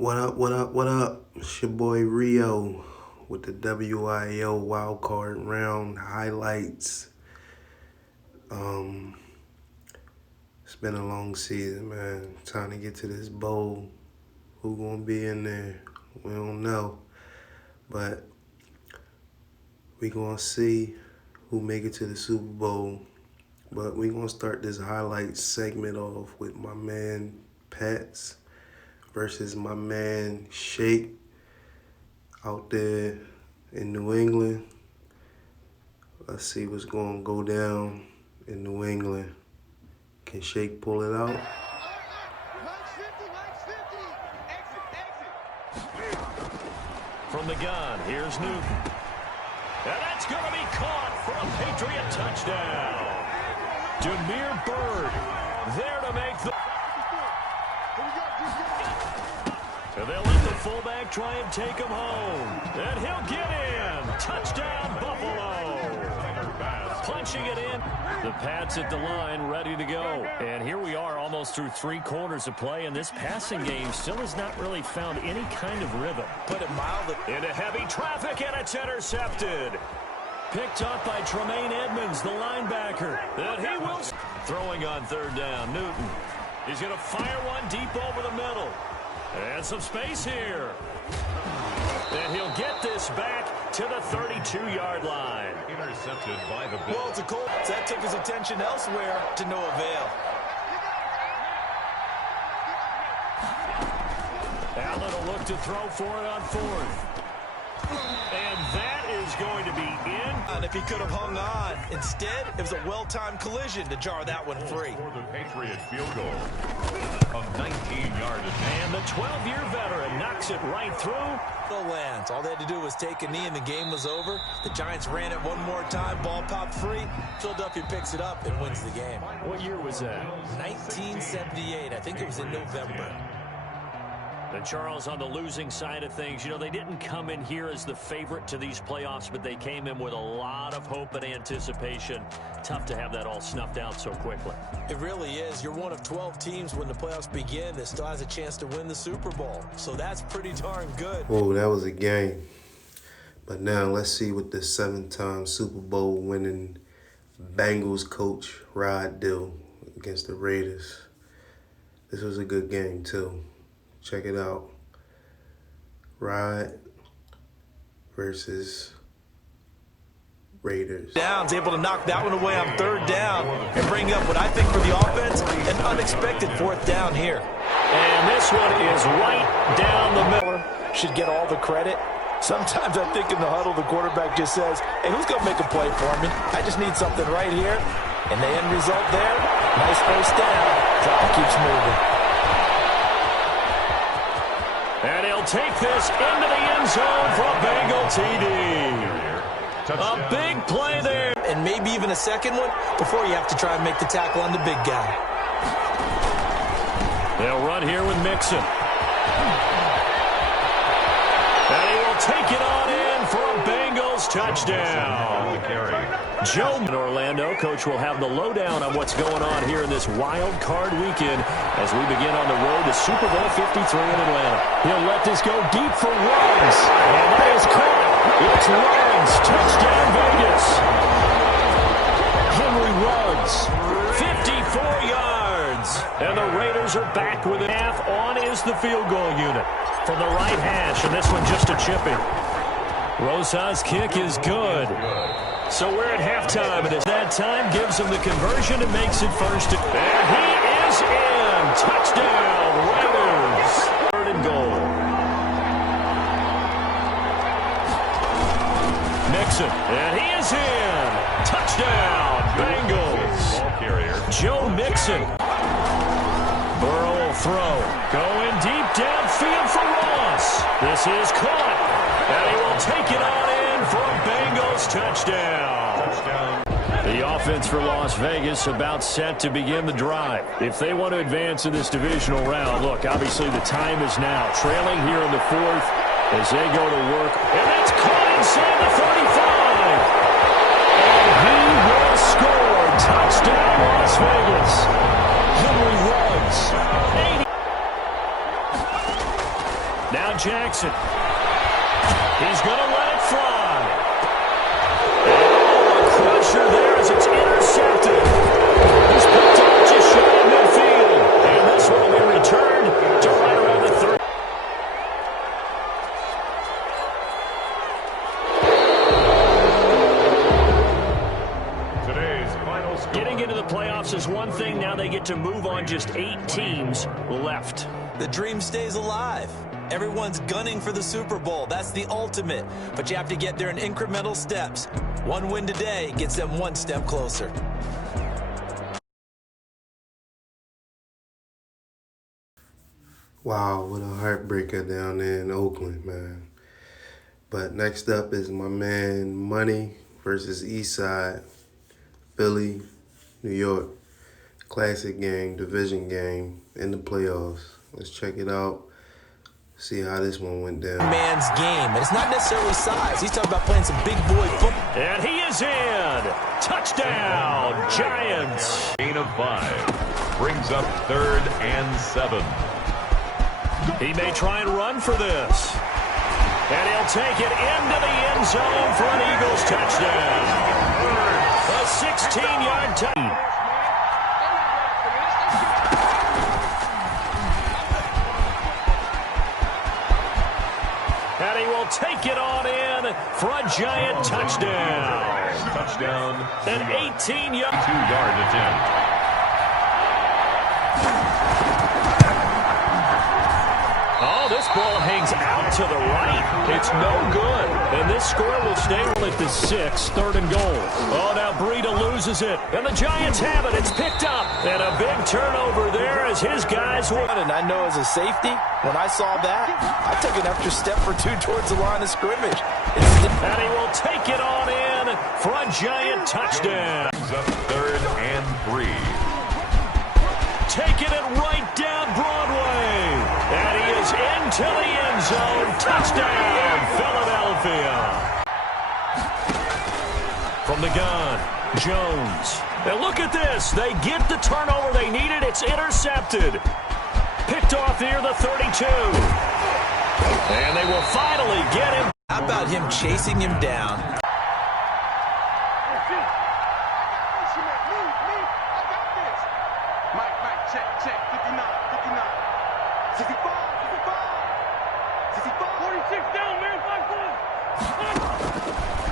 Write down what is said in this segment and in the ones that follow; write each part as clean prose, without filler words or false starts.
What up, what up, what up? It's your boy Rio with the WIO wildcard round highlights. It's been a long season, man. Time to get to this bowl. Who gonna be in there? We don't know. But we gonna see who make it to the Super Bowl. But we gonna start this highlights segment off with my man Pats versus my man Shake out there in New England. Let's see what's going to go down in New England. Can Shake pull it out? From the gun, here's Newton. And that's going to be caught for a Patriot touchdown. Damiere Byrd there to make the... And they'll let the fullback try and take him home. And he'll get in. Touchdown, Buffalo. Punching it in. The Pats at the line, ready to go. And here we are almost through 3 quarters of play, and this passing game still has not really found any kind of rhythm. Put it mildly. Into heavy traffic, and it's intercepted. Picked up by Tremaine Edmonds, the linebacker. And he will... Throwing on 3rd down, Newton. He's going to fire one deep over the middle. And some space here. And he'll get this back to the 32-yard line. Intercepted by the Bills. Well, it's a Colts. That took his attention elsewhere to no avail. Allen will look to throw for it on 4th. And that is going to be in. And if he could have hung on, instead, it was a well-timed collision to jar that one free. For the Patriot field goal of 19 yards. And the 12-year veteran knocks it right through. The lands. All they had to do was take a knee and the game was over. The Giants ran it one more time. Ball popped free. Philadelphia picks it up and wins the game. What year was that? 1978. I think it was in November. And Charles, on the losing side of things, you know, they didn't come in here as the favorite to these playoffs, but they came in with a lot of hope and anticipation. Tough to have that all snuffed out so quickly. It really is. You're one of 12 teams when the playoffs begin that still has a chance to win the Super Bowl. So that's pretty darn good. Oh, that was a game. But now let's see what the 7-time Super Bowl winning Bengals coach Rod do against the Raiders. This was a good game too. Check it out. Rod versus Raiders. Downs able to knock that one away on 3rd down and bring up what I think for the offense, an unexpected 4th down here. And this one is right down the middle. Should get all the credit. Sometimes I think in the huddle, the quarterback just says, hey, who's going to make a play for me? I just need something right here. And the end result there, nice first down. Clock keeps moving. And he'll take this into the end zone for a Bengal TD. A big play there. And maybe even a second one before you have to try and make the tackle on the big guy. They'll run here with Mixon. And he will take it on in for a Bengals touchdown. Joe in Orlando. Coach will have the lowdown on what's going on here in this wild card weekend as we begin on the road to Super Bowl 53 in Atlanta. He'll let this go deep for Ruggs. And that is caught. It's Ruggs. Touchdown Vegas. Henry Ruggs. 54 yards. And the Raiders are back with a half. On is the field goal unit from the right hash. And this one just a chipping. Rosas' kick is good. So we're at halftime, and that time gives him the conversion and makes it first. And he is in. Touchdown, Raiders. 3rd and goal. Mixon, and he is in. Touchdown, Bengals. Ball carrier. Joe Mixon. Burrow will throw. Going deep downfield for Ross. This is caught. And he will take it on in for a Bengals touchdown. The offense for Las Vegas about set to begin the drive. If they want to advance in this divisional round, look, obviously the time is now. Trailing here in the 4th as they go to work. And that's caught inside the 35. And he will score. Touchdown, Las Vegas. Henry Ruggs. 80. Jackson. He's going to let it fly. Oh, a crusher there as it's intercepted. He's picked up just shy of midfield. And this will be returned to right around the 30. Today's final score. Getting into the playoffs is one thing. Now they get to move on. Just 8 teams left. The dream stays alive. Everyone's gunning for the Super Bowl. That's the ultimate. But you have to get there in incremental steps. One win today gets them one step closer. Wow, what a heartbreaker down there in Oakland, man. But next up is my man Money versus Eastside, Philly, New York. Classic game, division game in the playoffs. Let's check it out. See how this one went down. Man's game, and it's not necessarily size. He's talking about playing some big boy football. And he is in. Touchdown, Giants. Gain of 5. Brings up 3rd and 7. He may try and run for this. And he'll take it into the end zone for an Eagles touchdown. A 16-yard touchdown. And he will take it on in for a Giant touchdown. Touchdown. An 18-yard. 2-yard attempt. Oh, this ball hangs out to the right. It's no good. And this score will stay at the 6, 3rd and goal. Oh, now Breida loses it. And the Giants have it. It's picked up. And a big turnover there as his guys won. And I know as a safety, when I saw that, I took an extra step or 2 towards the line of scrimmage. And he will take it on in for a Giant touchdown. Brings up 3rd and 3. Taking it right down Broadway. And he is into the end zone. Touchdown, Philadelphia. From the gun, Jones. And look at this. They get the turnover they needed. It's intercepted. Picked off near the 32. And they will finally get him. How about him chasing him down?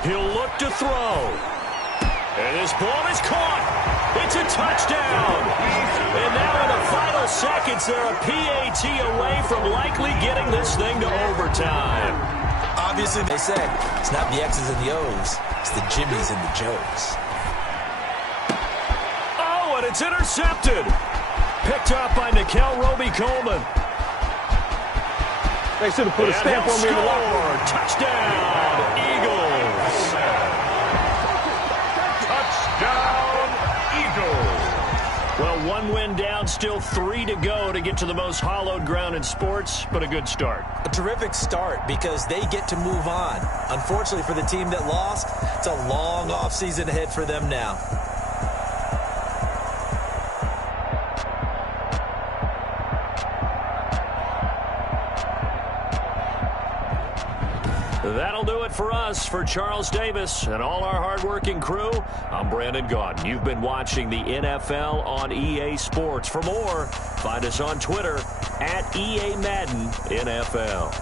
He'll look to throw. And his ball is caught. It's a touchdown. And now in the final seconds, they're a PAT away from likely getting this thing to overtime. Obviously, they say it's not the X's and the O's. It's the Jimmies and the Joes. Oh, and it's intercepted. Picked up by Nikel Roby-Coleman. They should have put a stamp on me in the locker room. Touchdown, Eagles. Touchdown, Eagles. Well, 1 win down, still 3 to go to get to the most hallowed ground in sports, but a good start. A terrific start because they get to move on. Unfortunately for the team that lost, it's a long offseason ahead for them now. That'll do it for us. For Charles Davis and all our hardworking crew, I'm Brandon Gaudin. You've been watching the NFL on EA Sports. For more, find us on Twitter at EA Madden NFL.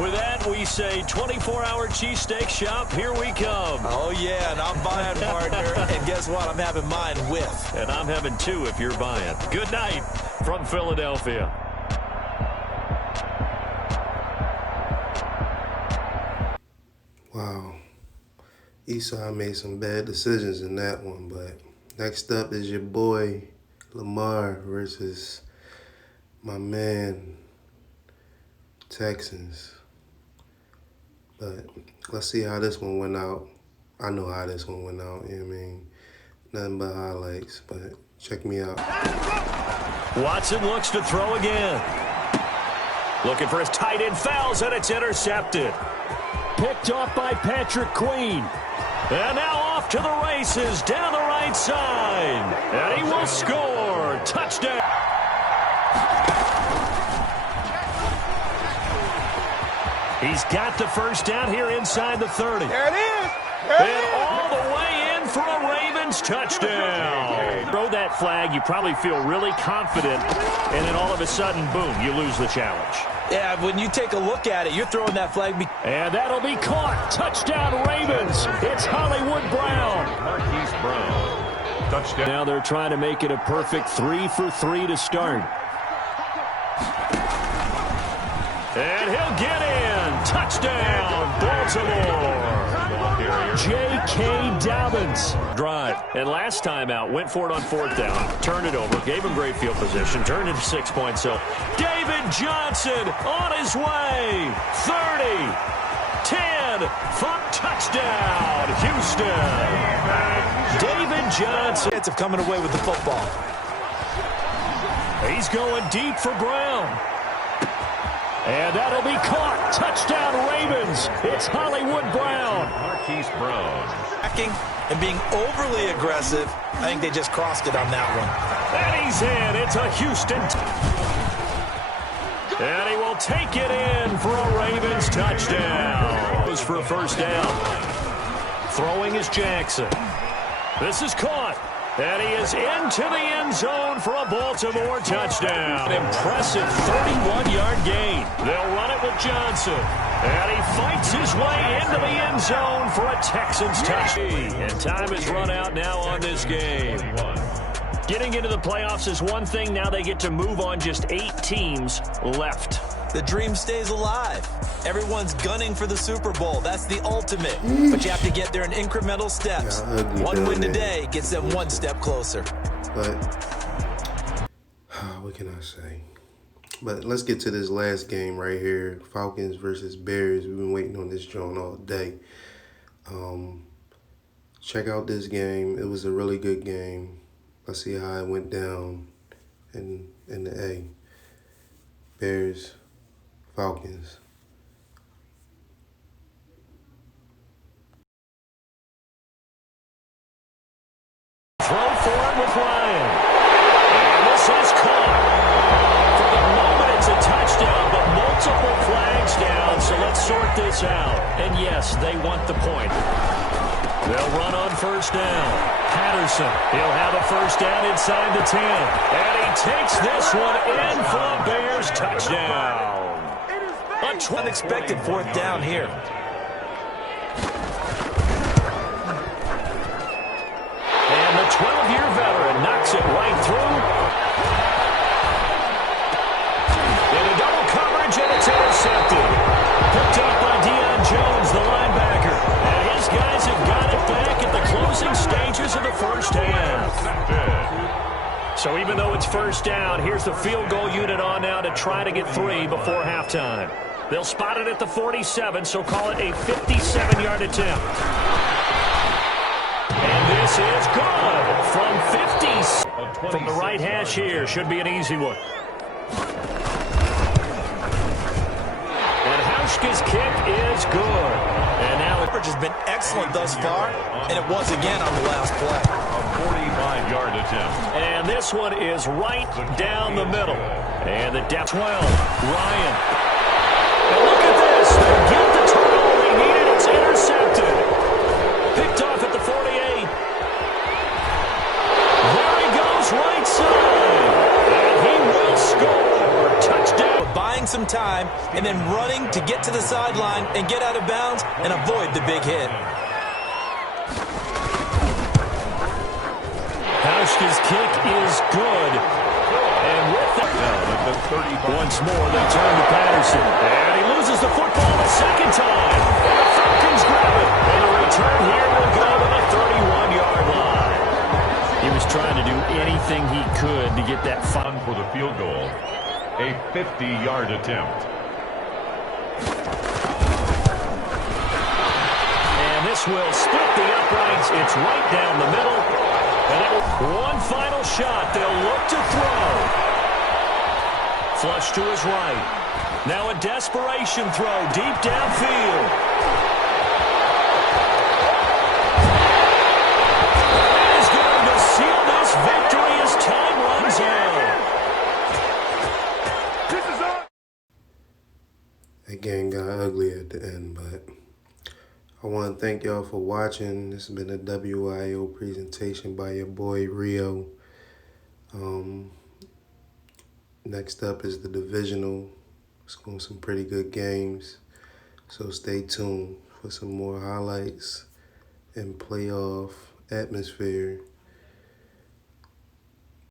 With that, we say 24-hour cheesesteak shop, here we come. Oh, yeah, and I'm buying, partner. And guess what? I'm having mine with. And I'm having 2 if you're buying. Good night from Philadelphia. Wow. Esau made some bad decisions in that one, but next up is your boy Lamar versus my man Texans. But let's see how this one went out. I know how this one went out, you know what I mean? Nothing but highlights, but check me out. Watson looks to throw again. Looking for his tight end, fouls, and it's intercepted. Picked off by Patrick Queen. And now off to the races down the right side. And he will score. Touchdown. He's got the first down here inside the 30. There it is. And all the way in for a Ravens touchdown. Throw that flag, you probably feel really confident, and then all of a sudden, boom, you lose the challenge. Yeah, when you take a look at it, you're throwing that flag. And that'll be caught. Touchdown, Ravens. It's Hollywood Brown. Marquise Brown. Touchdown. Now they're trying to make it a perfect 3 for 3 to start. And he'll get in. Touchdown, Baltimore. J.K. Dobbins. Drive. And last time out, went for it on 4th down. Turned it over. Gave him great field position. Turned it to 6 points. So David Johnson on his way. 30. 10. For touchdown, Houston. David Johnson. Chance of coming away with the football. He's going deep for Brown. And that'll be caught. Touchdown, Ravens. It's Hollywood Brown. Marquise Brown. Backing and being overly aggressive. I think they just crossed it on that one. And he's in. It's a Houston. And he will take it in for a Ravens touchdown. Goes for a first down. Throwing is Jackson. This is caught. And he is into the end zone for a Baltimore touchdown. An impressive 31-yard gain. They'll run it with Johnson. And he fights his way into the end zone for a Texans touchdown. And time is run out now on this game. Getting into the playoffs is one thing. Now they get to move on. Just 8 teams left. The dream stays alive. Everyone's gunning for the Super Bowl. That's the ultimate. But you have to get there in incremental steps. One win today gets them one step closer. But what can I say? But let's get to this last game right here. Falcons versus Bears. We've been waiting on this joint all day. Check out this game. It was a really good game. Let's see how it went down in the A. Bears, Falcons. Throw for it with Ryan. And this is caught. For the moment, it's a touchdown, but multiple flags down. So let's sort this out. And yes, they want the point. They'll run on first down. Patterson, he'll have a first down inside the 10. And he takes this one in for a Bears touchdown. Unexpected 4th down here. And the 12-year veteran knocks it right through. In a double coverage, and it's intercepted. Picked up by Deion Jones, the linebacker. And his guys have got it back at the closing stages of the first half. So even though it's first down, here's the field goal unit on now to try to get 3 before halftime. They'll spot it at the 47, so call it a 57-yard attempt. And this is good from 50. From the right hash here, should be an easy one. And Hauschka's kick is good. And now Coverage has been excellent thus far, and it was again on the last play. A 45-yard attempt. And this one is right down the middle. And the depth 12. Ryan. And look at this. They get the turnover they needed. It's intercepted. Picked off at the 48. There he goes right side. And he will score. Touchdown. Buying some time and then running to get to the sideline and get out of bounds and avoid the big hit. Hauschka's kick is good. And with that, once more they turn to Patterson. And he loses the football the second time. And the Falcons grab it. And the return here will go to the 31-yard line. He was trying to do anything he could to get that fun for the field goal. A 50-yard attempt. And this will split the uprights. It's right down the middle. And one final shot. They'll look to throw. Flush to his right. Now a desperation throw deep downfield. That is going to seal this victory as time runs out. that game got ugly at the end, but I want to thank y'all for watching. This has been a WIO presentation by your boy Rio. Next up is the divisional. It's going to be some pretty good games. So stay tuned for some more highlights and playoff atmosphere.